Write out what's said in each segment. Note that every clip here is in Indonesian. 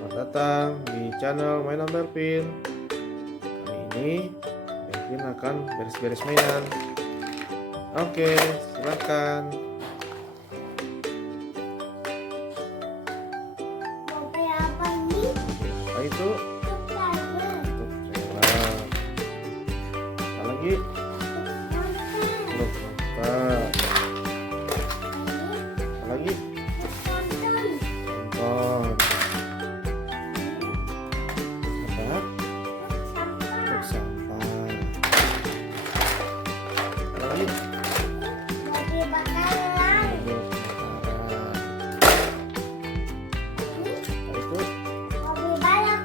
Selamat datang di channel Mainan Belvin. Kali ini Belvin akan beres-beres mainan. Oke, silakan. Mobil apa ini? Apa itu? Truk trailer. Truk trailer. Apa lagi? Truk Truk motor. Apa lagi? tronton. Tronton. Apa? Truk Truk sampah. sampah. Apa lagi? Mobil bakaran. Mobil kebakaran. Apa itu? Mobil balap.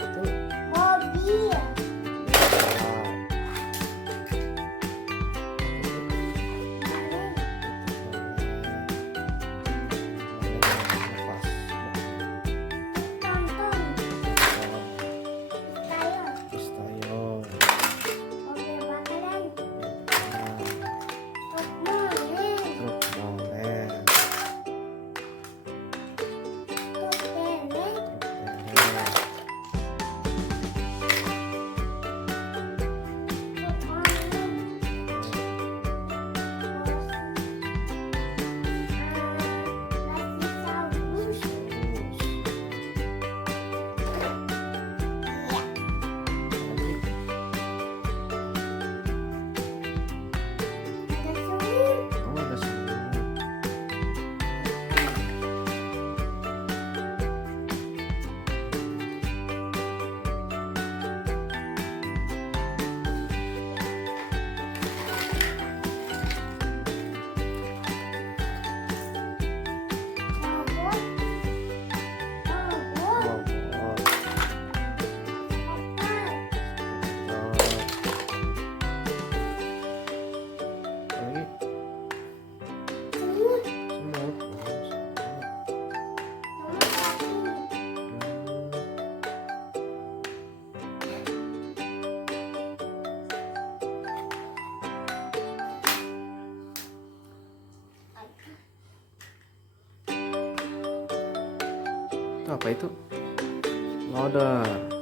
Itu Mobil. Tronton. Tayor. Mobil bakaran. Truk molen. Truk teler. Truk Itu apa itu? Loader.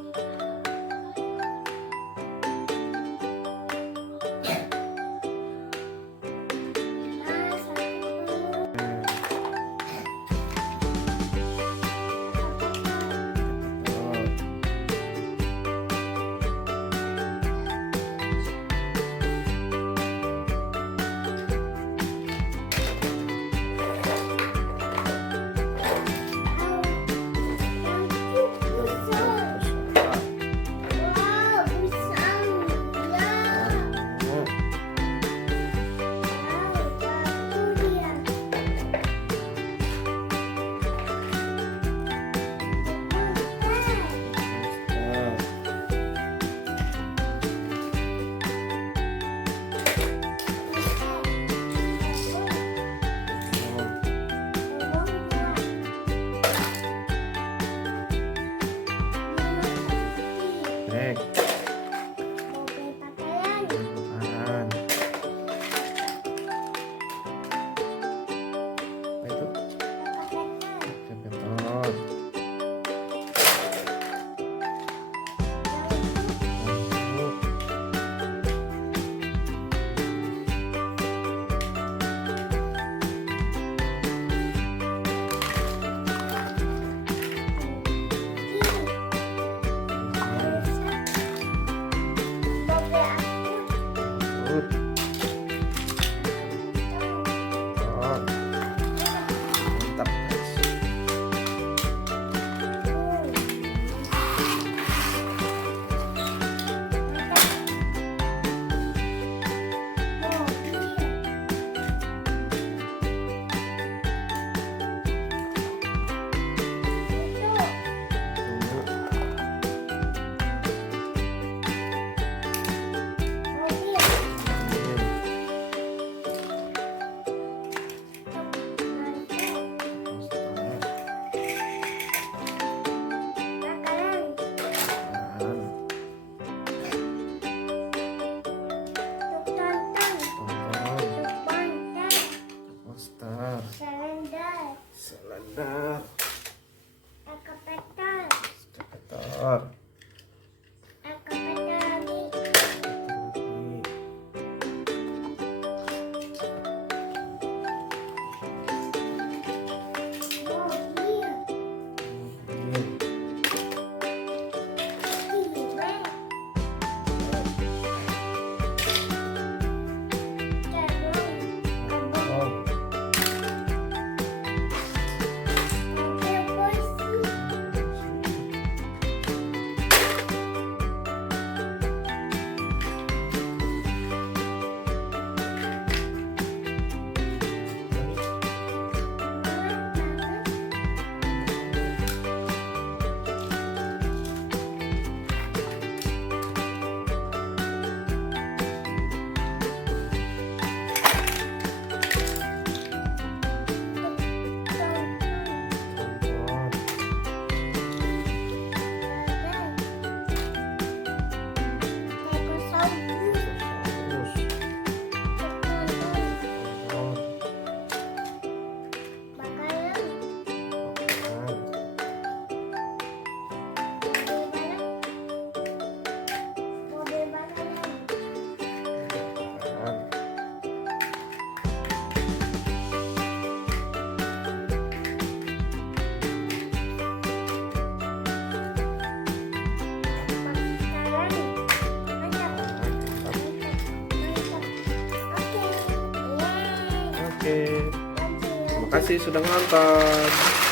Selendang. Ekspektor. Ekspektor. Ekspektor lagi. Mobil. Mobil. Tiba. Terus. Oh. Mobil polisi. Tronton. Terus. Tronton. Bakaran. Bakaran. Oke. Terima kasih sudah nonton.